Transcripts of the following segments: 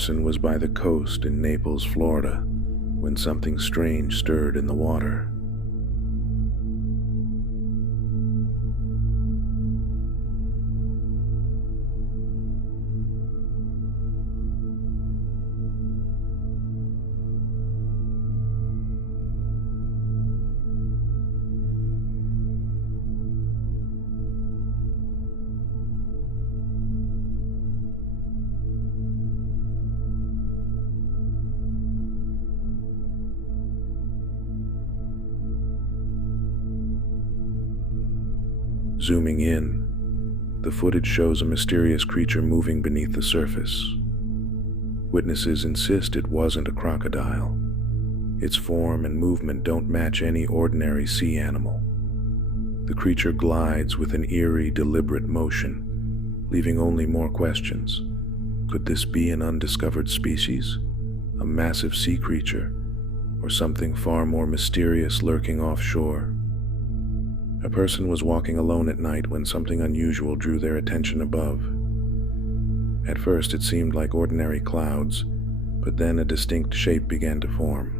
person was by the coast in Naples, Florida, when something strange stirred in the water. Zooming in, the footage shows a mysterious creature moving beneath the surface. Witnesses insist it wasn't a crocodile. Its form and movement don't match any ordinary sea animal. The creature glides with an eerie, deliberate motion, leaving only more questions. Could this be an undiscovered species, a massive sea creature, or something far more mysterious lurking offshore? A person was walking alone at night when something unusual drew their attention above. At first it seemed like ordinary clouds, but then a distinct shape began to form.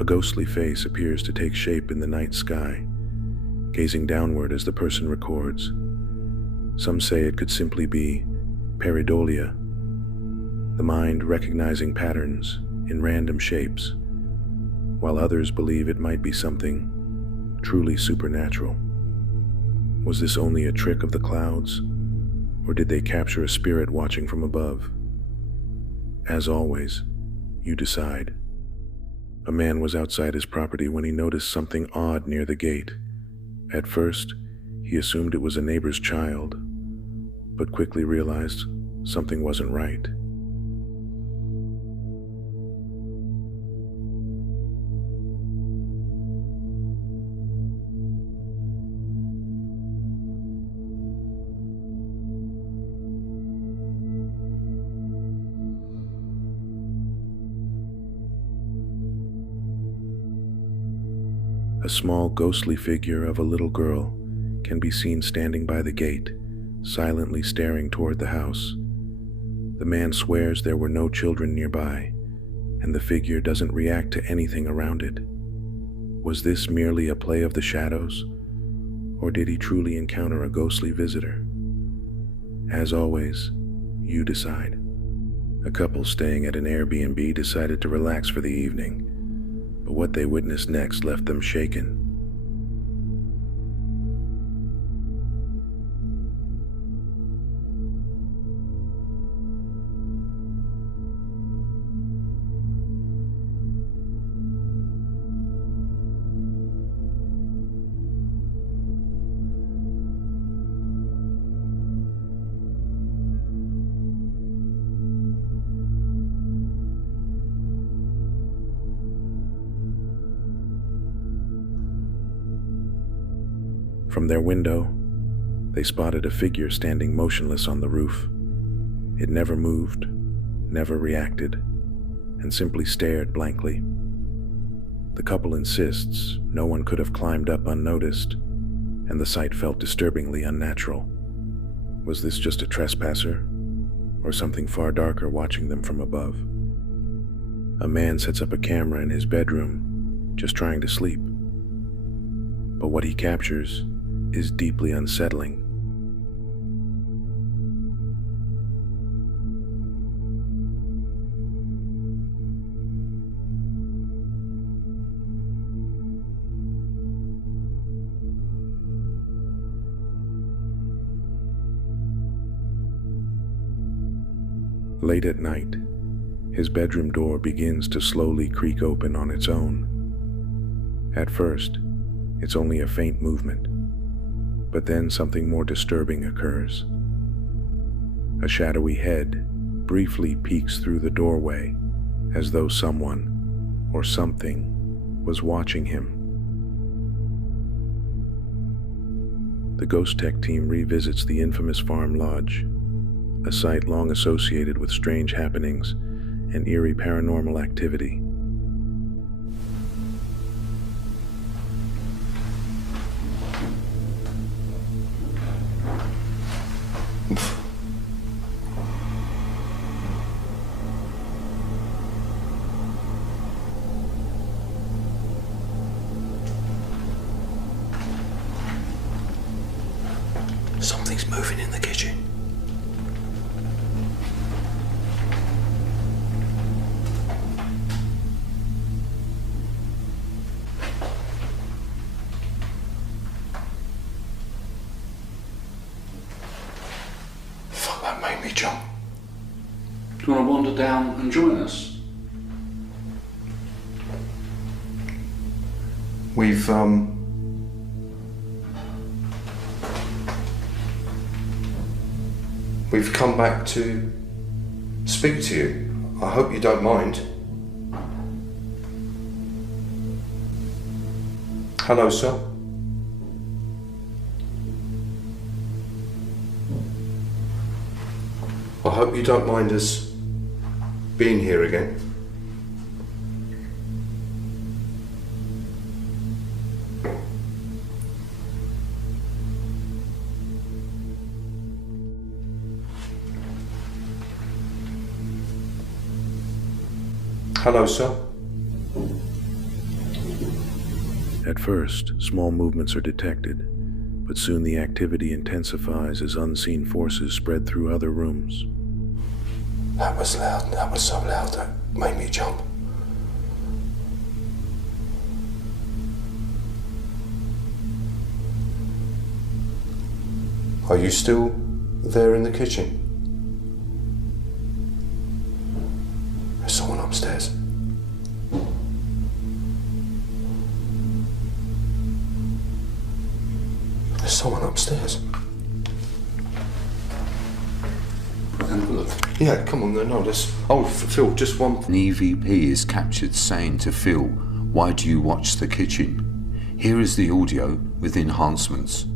A ghostly face appears to take shape in the night sky, gazing downward as the person records. Some say it could simply be pareidolia, the mind recognizing patterns in random shapes, while others believe it might be something truly supernatural. Was this only a trick of the clouds, or did they capture a spirit watching from above? As always, you decide. A man was outside his property when he noticed something odd near the gate. At first, he assumed it was a neighbor's child, but quickly realized something wasn't right. A small ghostly figure of a little girl can be seen standing by the gate, silently staring toward the house. The man swears there were no children nearby, and the figure doesn't react to anything around it. Was this merely a play of the shadows, or did he truly encounter a ghostly visitor? As always, you decide. A couple staying at an Airbnb decided to relax for the evening, but what they witnessed next left them shaken. From their window, they spotted a figure standing motionless on the roof. It never moved, never reacted, and simply stared blankly. The couple insists no one could have climbed up unnoticed, and the sight felt disturbingly unnatural. Was this just a trespasser, or something far darker watching them from above? A man sets up a camera in his bedroom, just trying to sleep. But what he captures is deeply unsettling. Late at night, his bedroom door begins to slowly creak open on its own. At first, it's only a faint movement, but then something more disturbing occurs. A shadowy head, briefly peeks through the doorway, as though someone or something was watching him. The Ghost Tech team revisits the infamous farm lodge, a site long associated with strange happenings and eerie paranormal activity. Something's moving in the kitchen. Fuck, that made me jump. Do you want to wander down and join us? We've come back to speak to you. I hope you don't mind. Hello, sir. I hope you don't mind us being here again. Hello, sir. At first, small movements are detected, but soon the activity intensifies as unseen forces spread through other rooms. That was loud. That was so loud that made me jump. Are you still there in the kitchen? There's someone upstairs. There's someone upstairs. Have a look. Yeah, come on, no, let's... Oh, Phil, just one... An EVP is captured saying to Phil, "Why do you watch the kitchen?" Here is the audio with enhancements.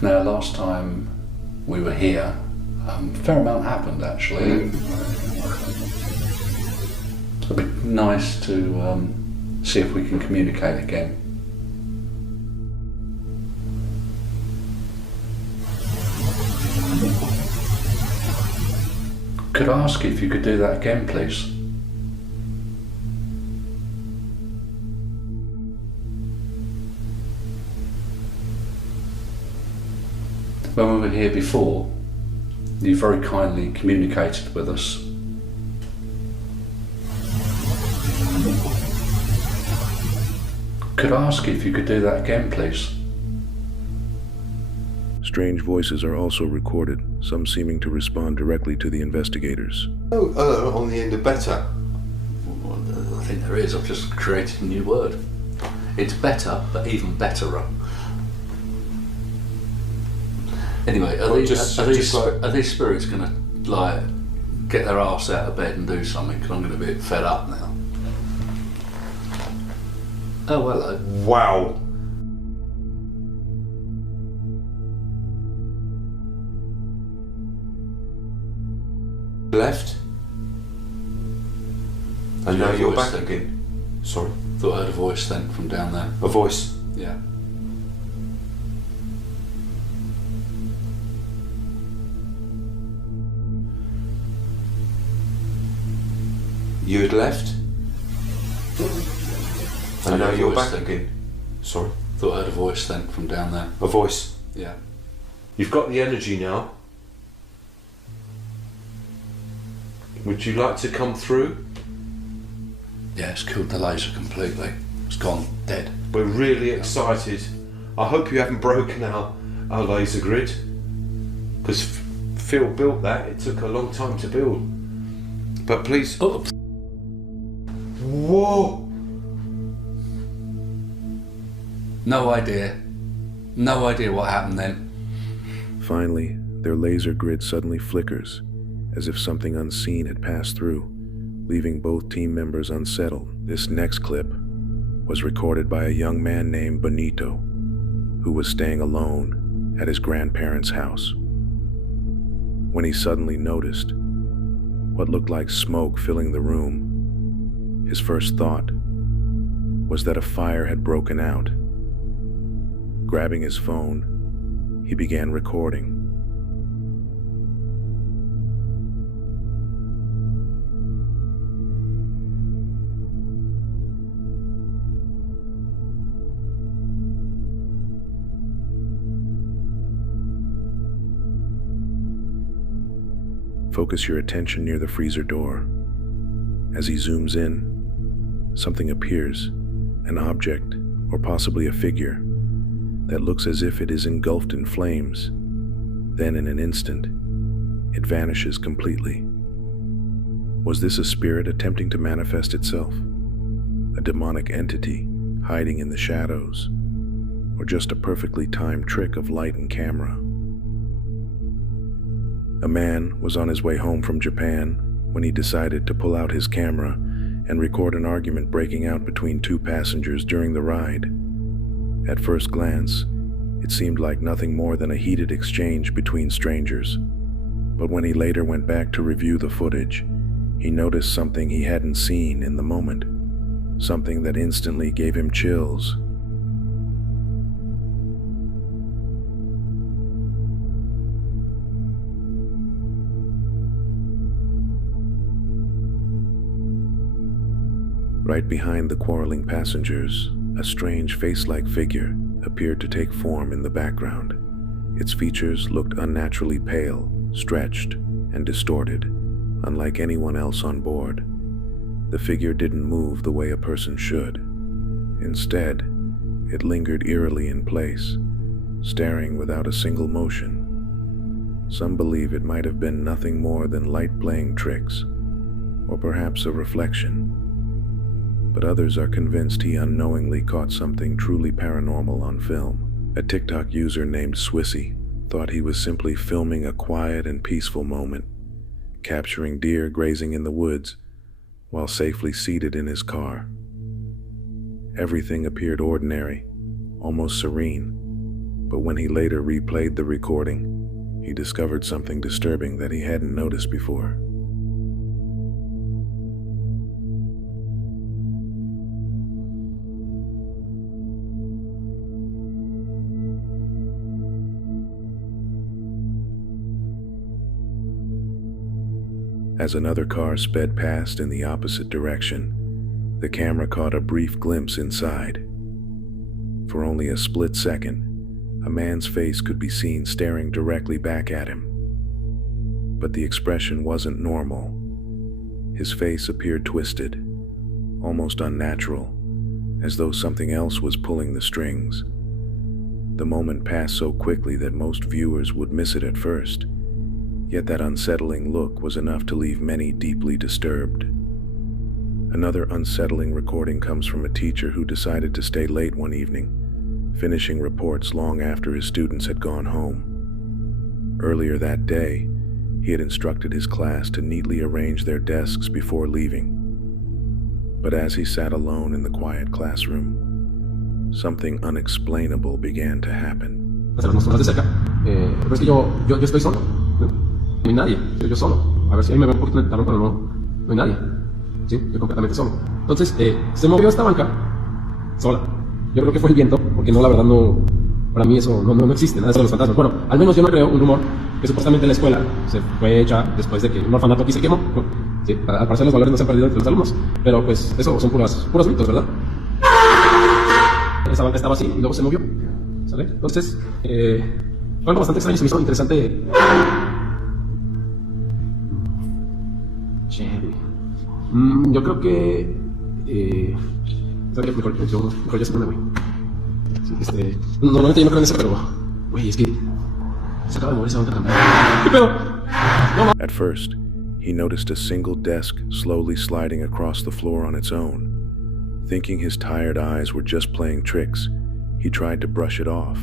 Now, last time we were here, a fair amount happened actually. It'd be nice to see if we can communicate again. Could I ask if you could do that again, please? When we were here before, you very kindly communicated with us. Could I ask if you could do that again, please? Strange voices are also recorded, some seeming to respond directly to the investigators. Oh, on the end of better. Well, I think there is. I've just created a new word. It's better, but even betterer. Anyway, are these spirits going to like get their arse out of bed and do something? Because I'm going to be a bit fed up now. Oh, hello. Wow. Left. And now you're back again. Sorry. Thought I heard a voice then from down there. A voice. Yeah. You had left. And now you're back then. again. Sorry. Thought I heard a voice then from down there. A voice. Yeah. You've got the energy now. Would you like to come through? Yeah, it's killed the laser completely. It's gone dead. We're really excited. I hope you haven't broken our laser grid. Because Phil built that. It took a long time to build. But please... Oh. Whoa! No idea. No idea what happened then. Finally, their laser grid suddenly flickers, as if something unseen had passed through, leaving both team members unsettled. This next clip was recorded by a young man named Benito, who was staying alone at his grandparents' house. When he suddenly noticed what looked like smoke filling the room, his first thought was that a fire had broken out. Grabbing his phone, he began recording. Focus your attention near the freezer door. As he zooms in, something appears, an object, or possibly a figure, that looks as if it is engulfed in flames. Then in an instant, it vanishes completely. Was this a spirit attempting to manifest itself? A demonic entity hiding in the shadows? Or just a perfectly timed trick of light and camera? A man was on his way home from Japan when he decided to pull out his camera and record an argument breaking out between two passengers during the ride. At first glance, it seemed like nothing more than a heated exchange between strangers. But when he later went back to review the footage, he noticed something he hadn't seen in the moment, something that instantly gave him chills. Right behind the quarreling passengers, a strange face-like figure appeared to take form in the background. Its features looked unnaturally pale, stretched, and distorted, unlike anyone else on board. The figure didn't move the way a person should. Instead, it lingered eerily in place, staring without a single motion. Some believe it might have been nothing more than light playing tricks, or perhaps a reflection. But others are convinced he unknowingly caught something truly paranormal on film. A TikTok user named Swissy thought he was simply filming a quiet and peaceful moment, capturing deer grazing in the woods while safely seated in his car. Everything appeared ordinary, almost serene, but when he later replayed the recording, he discovered something disturbing that he hadn't noticed before. As another car sped past in the opposite direction, the camera caught a brief glimpse inside. For only a split second, a man's face could be seen staring directly back at him. But the expression wasn't normal. His face appeared twisted, almost unnatural, as though something else was pulling the strings. The moment passed so quickly that most viewers would miss it at first. Yet that unsettling look was enough to leave many deeply disturbed. Another unsettling recording comes from a teacher who decided to stay late one evening, finishing reports long after his students had gone home. Earlier that day, he had instructed his class to neatly arrange their desks before leaving. But as he sat alone in the quiet classroom, something unexplainable began to happen. Más de cerca. Pero es que yo estoy solo. No hay nadie, yo solo. A ver si ahí me veo un poquito en el talón, pero no hay nadie. Sí, yo completamente solo. Entonces, se movió esta banca sola. Yo creo que fue el viento, porque no, la verdad no, para mí eso no existe, nada de eso de los fantasmas. Bueno, al menos yo no creo un rumor que supuestamente la escuela se fue hecha después de que un orfanato aquí se quemó, ¿no? Sí, al parecer los valores no se han perdido entre los alumnos, pero pues eso son puros mitos, ¿verdad? Esa banca estaba así y luego se movió, ¿sale? Entonces, fue algo bastante extraño, se me hizo interesante. Yo creo que mejor ya se pone, güey. Sí, normalmente yo no creo en eso, pero güey, es que se acaba de mover esa banca también. ¿Qué pedo? No. At first, he noticed a single desk slowly sliding across the floor on its own. Thinking his tired eyes were just playing tricks, he tried to brush it off,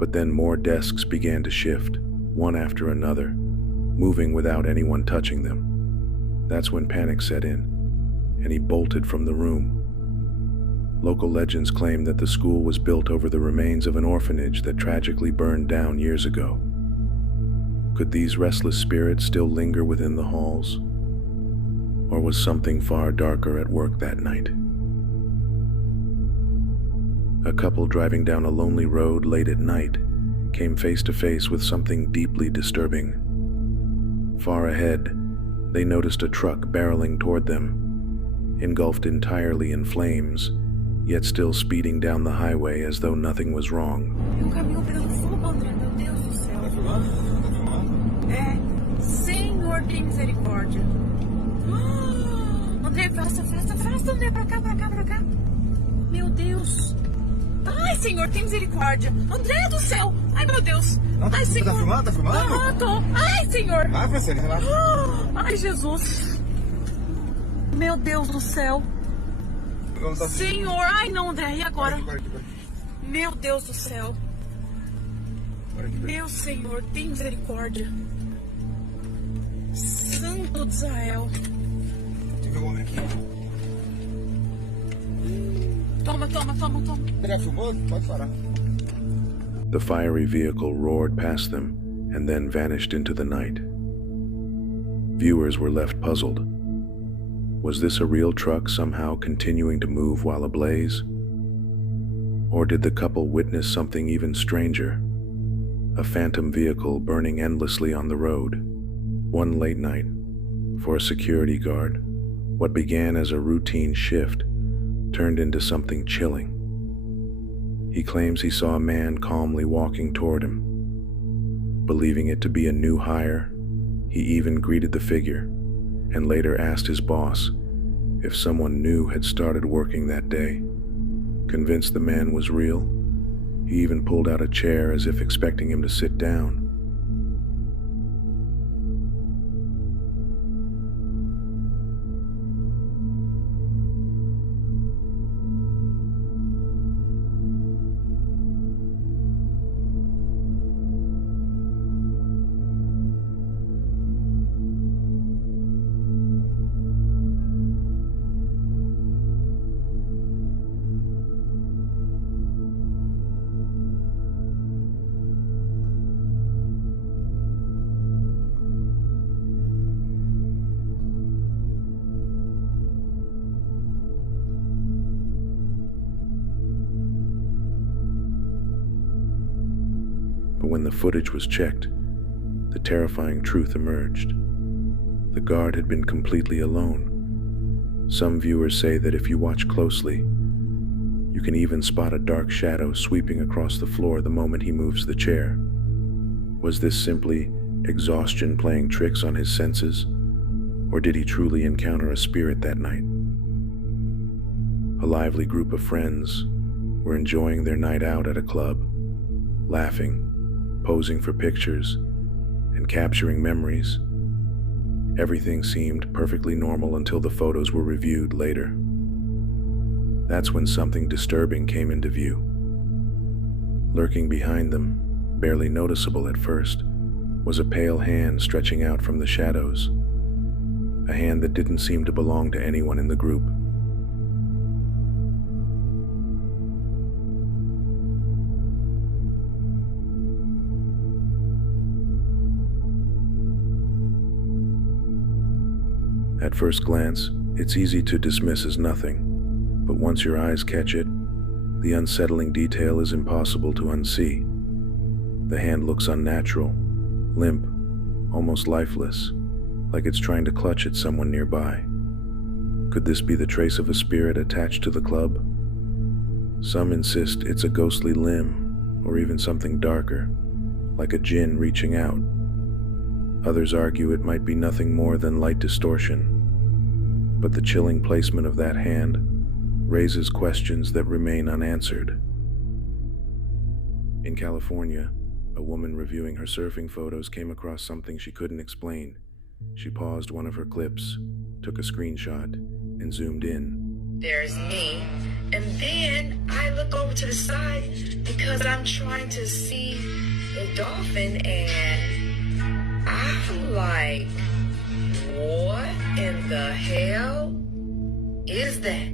But then more desks began to shift, one after another, moving without anyone touching them. That's when panic set in, and he bolted from the room. Local legends claim that the school was built over the remains of an orphanage that tragically burned down years ago. Could these restless spirits still linger within the halls? Or was something far darker at work that night? A couple driving down a lonely road late at night came face to face with something deeply disturbing. Far ahead, they noticed a truck barreling toward them, engulfed entirely in flames, yet still speeding down the highway as though nothing was wrong. Senhor, tem misericórdia. André, afasta, André, pra cá. Meu Deus. Ai, Senhor, tem misericórdia. André do céu. Ai, meu Deus. Ai, Senhor. Tá filmando? Aham, tô. Ai, Senhor. Vai, Francine, relaxa. Ai, Jesus. Meu Deus do céu. Senhor. Ai, não, André. E agora? Meu Deus do céu. Meu Senhor, tem misericórdia. Santo de Israel. Deixa eu ver o homem aqui. Toma. Já filmou? Pode parar. The fiery vehicle roared past them and then vanished into the night. Viewers were left puzzled. Was this a real truck somehow continuing to move while ablaze? Or did the couple witness something even stranger? A phantom vehicle burning endlessly on the road. One late night, for a security guard, what began as a routine shift turned into something chilling. He claims he saw a man calmly walking toward him. Believing it to be a new hire, he even greeted the figure and later asked his boss if someone new had started working that day. Convinced the man was real, he even pulled out a chair as if expecting him to sit down. But when the footage was checked, the terrifying truth emerged. The guard had been completely alone. Some viewers say that if you watch closely, you can even spot a dark shadow sweeping across the floor the moment he moves the chair. Was this simply exhaustion playing tricks on his senses, or did he truly encounter a spirit that night? A lively group of friends were enjoying their night out at a club, laughing, posing for pictures, and capturing memories. Everything seemed perfectly normal until the photos were reviewed later. That's when something disturbing came into view. Lurking behind them, barely noticeable at first, was a pale hand stretching out from the shadows. A hand that didn't seem to belong to anyone in the group. At first glance, it's easy to dismiss as nothing, but once your eyes catch it, the unsettling detail is impossible to unsee. The hand looks unnatural, limp, almost lifeless, like it's trying to clutch at someone nearby. Could this be the trace of a spirit attached to the club? Some insist it's a ghostly limb, or even something darker, like a djinn reaching out. Others argue it might be nothing more than light distortion. But the chilling placement of that hand raises questions that remain unanswered. In California, a woman reviewing her surfing photos came across something she couldn't explain. She paused one of her clips, took a screenshot, and zoomed in. there's me, and then I look over to the side because I'm trying to see the dolphin, and I'm like, what in the hell is that?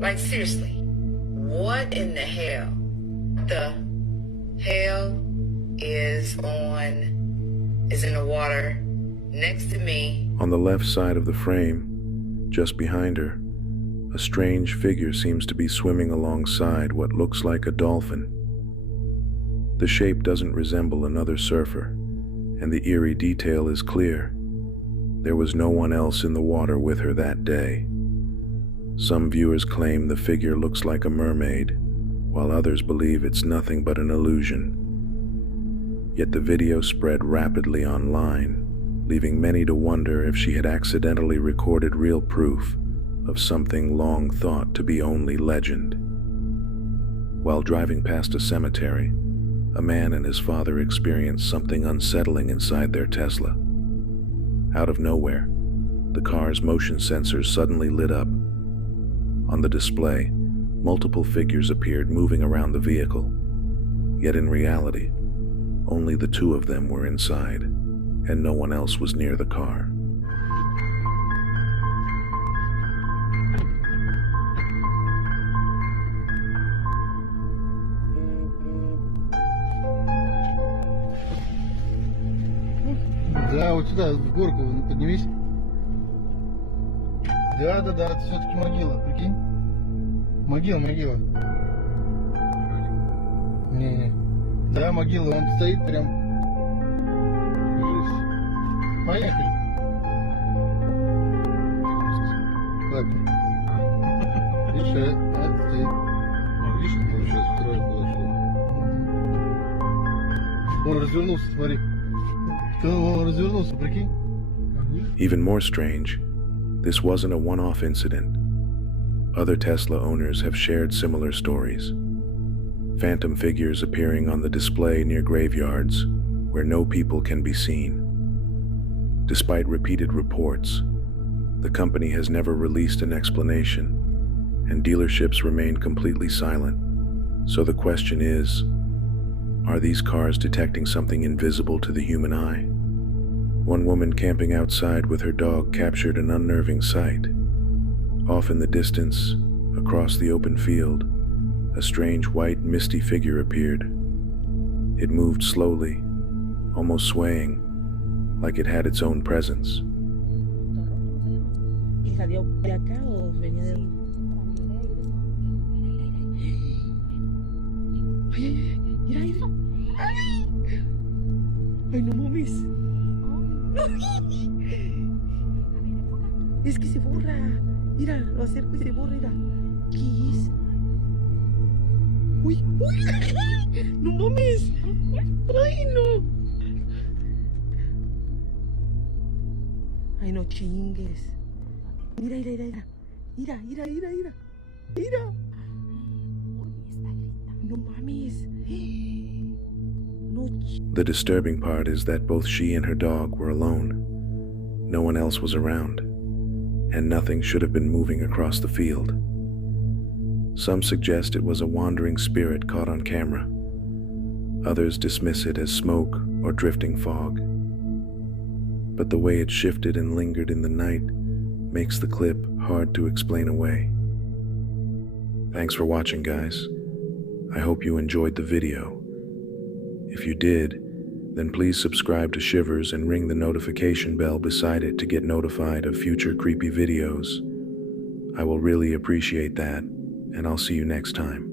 Like, seriously, what in the hell? The hell is in the water next to me. On the left side of the frame, just behind her, a strange figure seems to be swimming alongside what looks like a dolphin. The shape doesn't resemble another surfer, and the eerie detail is clear. There was no one else in the water with her that day. Some viewers claim the figure looks like a mermaid, while others believe it's nothing but an illusion. Yet the video spread rapidly online, leaving many to wonder if she had accidentally recorded real proof of something long thought to be only legend. While driving past a cemetery, a man and his father experienced something unsettling inside their Tesla. Out of nowhere, the car's motion sensors suddenly lit up. On the display, multiple figures appeared moving around the vehicle. Yet in reality, only the two of them were inside, and no one else was near the car. Да, вот сюда, в горку поднимись. Да, это все-таки могила, прикинь? Могила. Не. Да, могила, он стоит прям. Жесть. Поехали. Так. Видишь, это стоит. Видишь, он сейчас второй подошел. Он развернулся, смотри. Он развернулся, прикинь. Even more strange, this wasn't a one-off incident. Other Tesla owners have shared similar stories. Phantom figures appearing on the display near graveyards where no people can be seen. Despite repeated reports, the company has never released an explanation, and dealerships remain completely silent. So the question is, are these cars detecting something invisible to the human eye? One woman camping outside with her dog captured an unnerving sight. Off in the distance, across the open field, a strange white misty figure appeared. It moved slowly, almost swaying, like it had its own presence. Ay, no mames. Es que se borra. Mira, lo acerco y se borra, mira. ¿Qué es? Uy. No mames. Ay, no. Ay, no chingues. Mira. Mira. No mames. The disturbing part is that both she and her dog were alone. No one else was around, and nothing should have been moving across the field. Some suggest it was a wandering spirit caught on camera. Others dismiss it as smoke or drifting fog. But the way it shifted and lingered in the night makes the clip hard to explain away. Thanks for watching, guys. I hope you enjoyed the video. If you did, then please subscribe to Shivers and ring the notification bell beside it to get notified of future creepy videos. I will really appreciate that, and I'll see you next time.